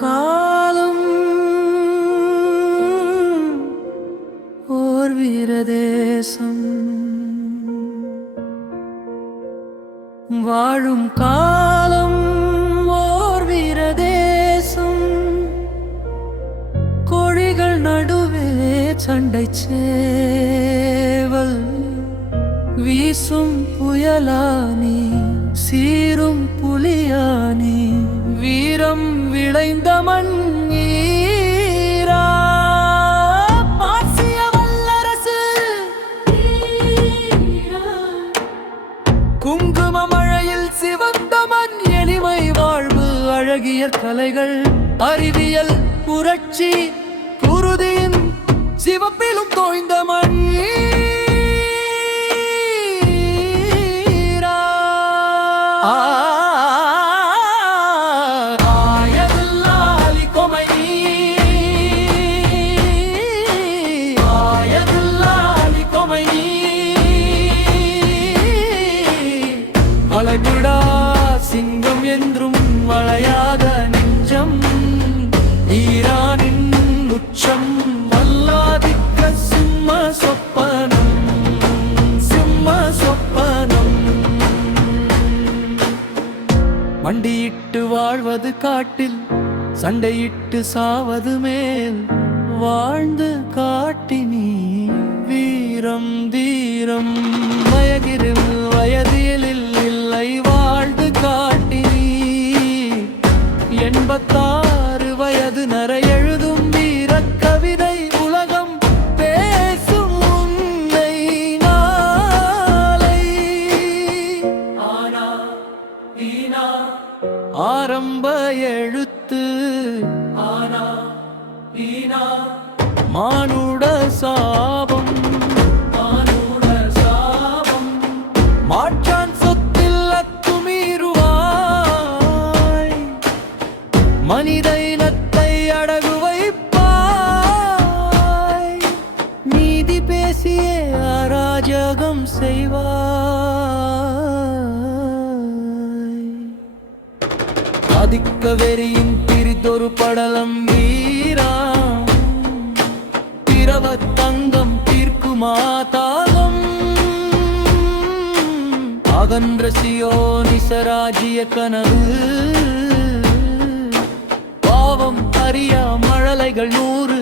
காலம் ஓர் வீரதேசம் வாழும் காலம் ஓர் வீரதேசம் கொடிகள் நடுவே சண்டை சேவல் வீசும் புயலானி சீரும் புலியானி வீரம் விளைந்த மண் ஈரா பாசிய வல்லரசு குங்கும மழையில் சிவந்த மண் எளிமை வாழ்வு அழகிய கலைகள் அறிவியல் புரட்சி குருதியின் சிவப்பிலும் தோய்ந்த மண் வளைகுடா சிங்கம் என்றும் வளையாத நெஞ்சம் ஈரானின் உச்சம் வல்லாதிக்க சிம்ம சொப்பனம் மண்டியிட்டு வாழ்வது காட்டில் சண்டையிட்டு சாவது மேல் வாழ்ந்து காட்டினி வீரம் தீரம் வயதில் வயதிலில் இல்லை வாழ்ந்து காட்டினி 86 வயது நரை எழுதும் வீரக் கவிதை உலகம் பேசும் உன்னை நாளை ஆனா ஈனா ஆரம்ப எழுத்து ஆனா ஈனா மானுட சாபம் மாற்றான் சொத்தில் அத்துமீறுவாய் மனித இனத்தை அடகு வைப்பாய் நீதி பேசியே அராஜகம் செய்வாய் ஆதிக்க வெறியின் பிரிதொரு படலம் வீரா பிறவ தங்கம் தீர்க்குமா தாகம் அகன்ற சியோனிசராஜ்ய கனவு பாவம் அறியா மழலைகள் 100